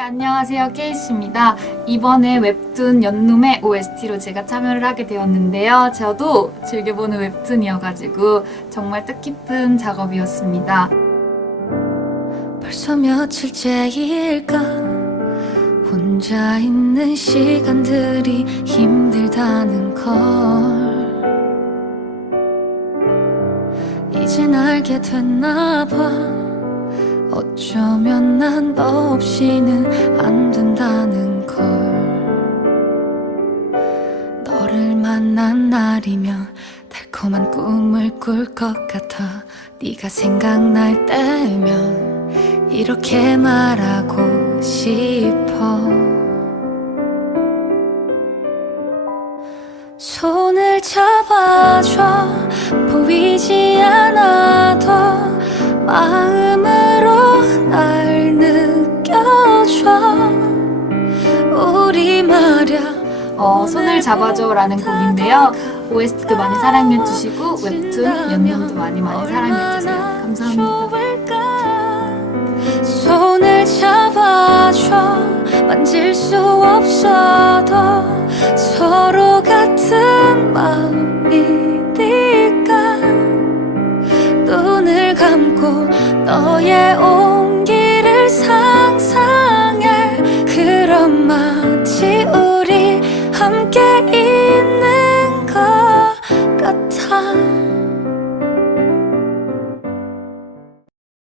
안녕하세요. 케이씨입니다. 이번에 웹툰 연놈의 OST로 제가 참여를 하게 되었는데요. 저도 즐겨보는 웹툰이어가지고 정말 뜻깊은 작업이었습니다. 벌써 며칠째일까 혼자 있는 시간들이 힘들다는 걸 이젠 알게 됐나 봐 어쩌면 난 너 없이는 안 된다는 걸. 너를 만난 날이면 달콤한 꿈을 꿀 것 같아 네가 생각날 때면 이렇게 말하고 싶어. 손을 잡아줘 어, 손을 잡아줘라는 곡인데요. OST도 많이 사랑해 주시고 웹툰 연명도 많이 많이 사랑해 주세요. 감사합니다. 손을 잡아줘 만질 수 없어도 서로 같은 마음이니까 눈을 감고 너의 온기를 상상해 그런 마치 함께